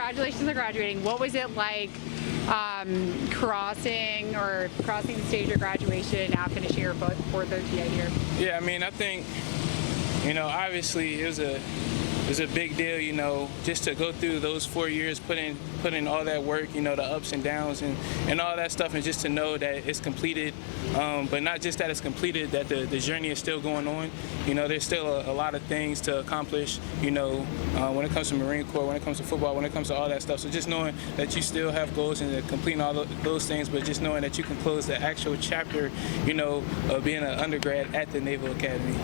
congratulations on graduating. What was it like crossing the stage of graduation, now finishing your fourth OTA here? Yeah, I mean, I think, obviously it was a big deal, just to go through those 4 years, put in all that work, the ups and downs and all that stuff, and just to know that it's completed, but not just that it's completed, that the journey is still going on. There's still a lot of things to accomplish, when it comes to Marine Corps, when it comes to football, when it comes to all that stuff. So just knowing that you still have goals and completing all those things, but just knowing that you can close the actual chapter, of being an undergrad at the Naval Academy.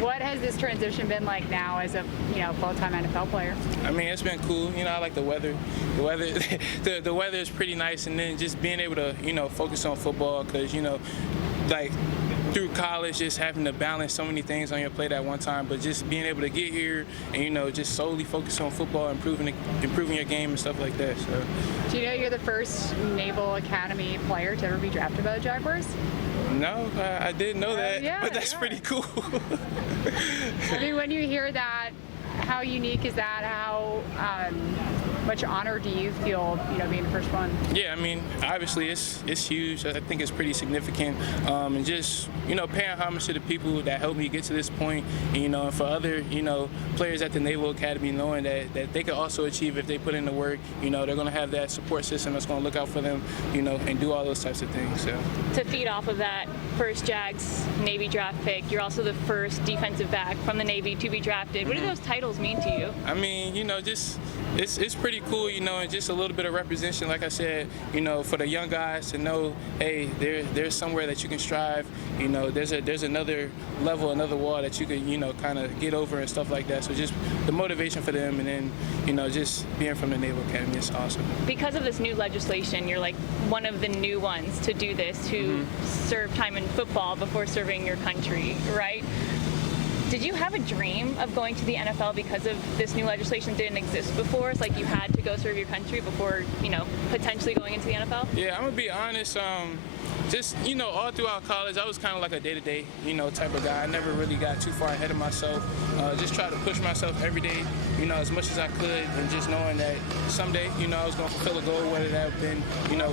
What has this transition been like now as a full-time NFL player? I mean, it's been cool. I like the weather. The weather is pretty nice, and then just being able to focus on football, because like through college, just having to balance so many things on your plate at one time, but just being able to get here and just solely focus on football, improving your game and stuff like that. So, do you know you're the first Naval Academy player to ever be drafted by the Jaguars? No, I didn't know that, yeah, but that's pretty cool. I mean, when you hear that, how unique is that? How much honor do you feel, being the first one? Yeah, I mean, obviously it's huge. I think it's pretty significant, and just paying homage to the people that helped me get to this point, and for other players at the Naval Academy, knowing that they can also achieve if they put in the work. They're going to have that support system that's going to look out for them, and do all those types of things. So to feed off of that, first Jags Navy draft pick, you're also the first defensive back from the Navy to be drafted. What do those titles mean to you? I mean, just it's pretty cool, and just a little bit of representation, like I said, for the young guys to know, hey, there's somewhere that you can strive, there's another level, another wall that you can, kind of get over and stuff like that. So just the motivation for them, and then, just being from the Naval Academy is awesome. Because of this new legislation, you're like one of the new ones to do this, to serve time in football before serving your country, right? Did you have a dream of going to the NFL because of this new legislation didn't exist before? It's like you had to go serve your country before, potentially going into the NFL? Yeah, I'm going to be honest. Just, all throughout college, I was kind of like a day-to-day, type of guy. I never really got too far ahead of myself. Just try to push myself every day, as much as I could, and just knowing that someday, I was going to fulfill a goal, whether that have been,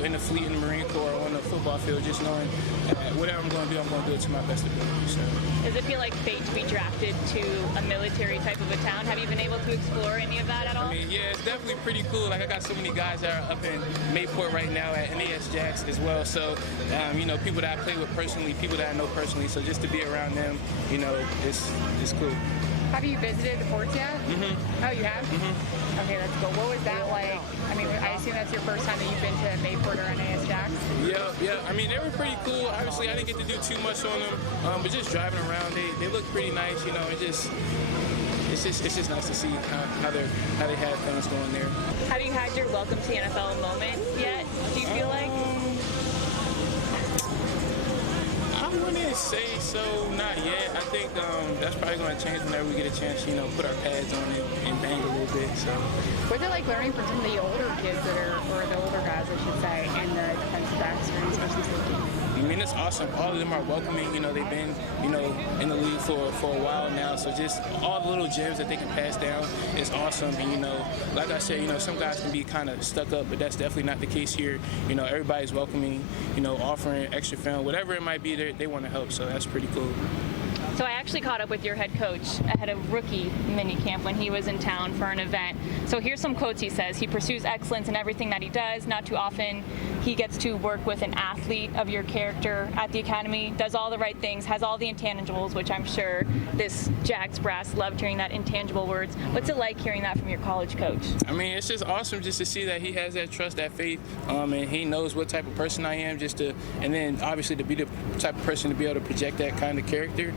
in the fleet, in the Marine Corps, or on the football field, just knowing that whatever I'm going to do, I'm going to do it to my best ability. So. Does it feel like fate to be drafted to a military type of a town? Have you been able to explore any of that at all? I mean, yeah, it's definitely pretty cool. Like, I got so many guys that are up in Mayport right now at NAS Jax as well. So, people that I play with personally, people that I know personally. So just to be around them, it's cool. Have you visited the forts yet? Mm-hmm. Oh, you have? Mm-hmm. Okay, that's cool. What was that like? I mean, I assume that's your first time that you've been to Mayport or NAS Jax? Yeah. I mean, they were pretty cool. Obviously, I didn't get to do too much on them, but just driving around, they look pretty nice. It's just nice to see how they have things going there. Have you had your welcome to the NFL moment yet? Do you feel like? I wouldn't say so, not yet. I think that's probably going to change whenever we get a chance, put our pads on it and bang a little bit. So, what's it like learning from some of the older kids or the older guys, I should say, in the defensive backs or especially safety? I mean, it's awesome. All of them are welcoming. They've been, in the league for a while now. So just all the little gems that they can pass down is awesome. And, like I said, some guys can be kind of stuck up, but that's definitely not the case here. Everybody's welcoming, offering extra film, whatever it might be, they want to help. So that's pretty cool. So I actually caught up with your head coach ahead of rookie minicamp when he was in town for an event. So here's some quotes he says. He pursues excellence in everything that he does. Not too often he gets to work with an athlete of your character at the academy, does all the right things, has all the intangibles, which I'm sure this Jags brass loved hearing that intangible words. What's it like hearing that from your college coach? I mean, it's just awesome just to see that he has that trust, that faith, and he knows what type of person I am, and then obviously to be the type of person to be able to project that kind of character.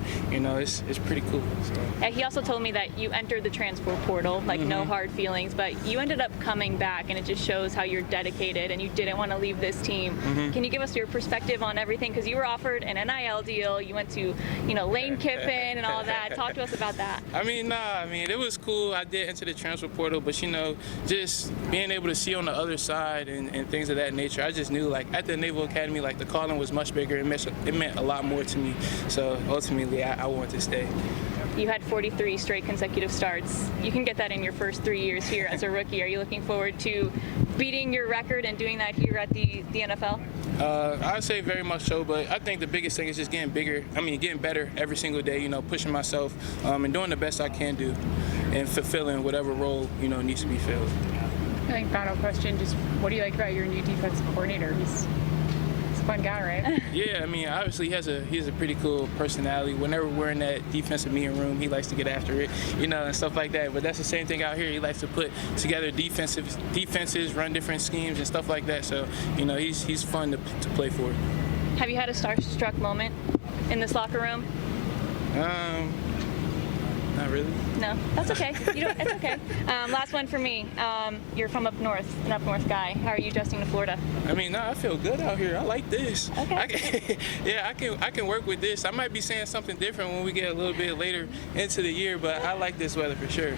It's pretty cool. So. He also told me that you entered the transfer portal, like no hard feelings, but you ended up coming back, and it just shows how you're dedicated and you didn't want to leave this team. Can you give us your perspective on everything? Because you were offered an NIL deal, you went to, Lane Kiffin and all that. Talk to us about that. I mean, it was cool. I did enter the transfer portal, but just being able to see on the other side and things of that nature, I just knew, like, at the Naval Academy, like, the calling was much bigger. It meant a lot more to me. So ultimately, I wanted to stay. You had 43 straight consecutive starts. You can get that in your first 3 years here as a rookie. Are you looking forward to beating your record and doing that here at the NFL? I'd say very much so, but I think the biggest thing is just getting getting better every single day, you know, pushing myself and doing the best I can do and fulfilling whatever role, you know, needs to be filled. I think final question, just what do you like about your new defensive coordinator? He's a fun guy, right? Yeah, I mean, obviously he has a pretty cool personality. Whenever we're in that defensive meeting room, he likes to get after it, you know, and stuff like that. But that's the same thing out here. He likes to put together defenses, run different schemes and stuff like that. So, you know, he's fun to play for. Have you had a starstruck moment in this locker room? Not really. No, that's okay. It's okay. Last one for me. You're from up north, an up north guy. How are you adjusting to Florida? I mean, no, I feel good out here. I like this. Okay. I can work with this. I might be saying something different when we get a little bit later into the year, but I like this weather for sure.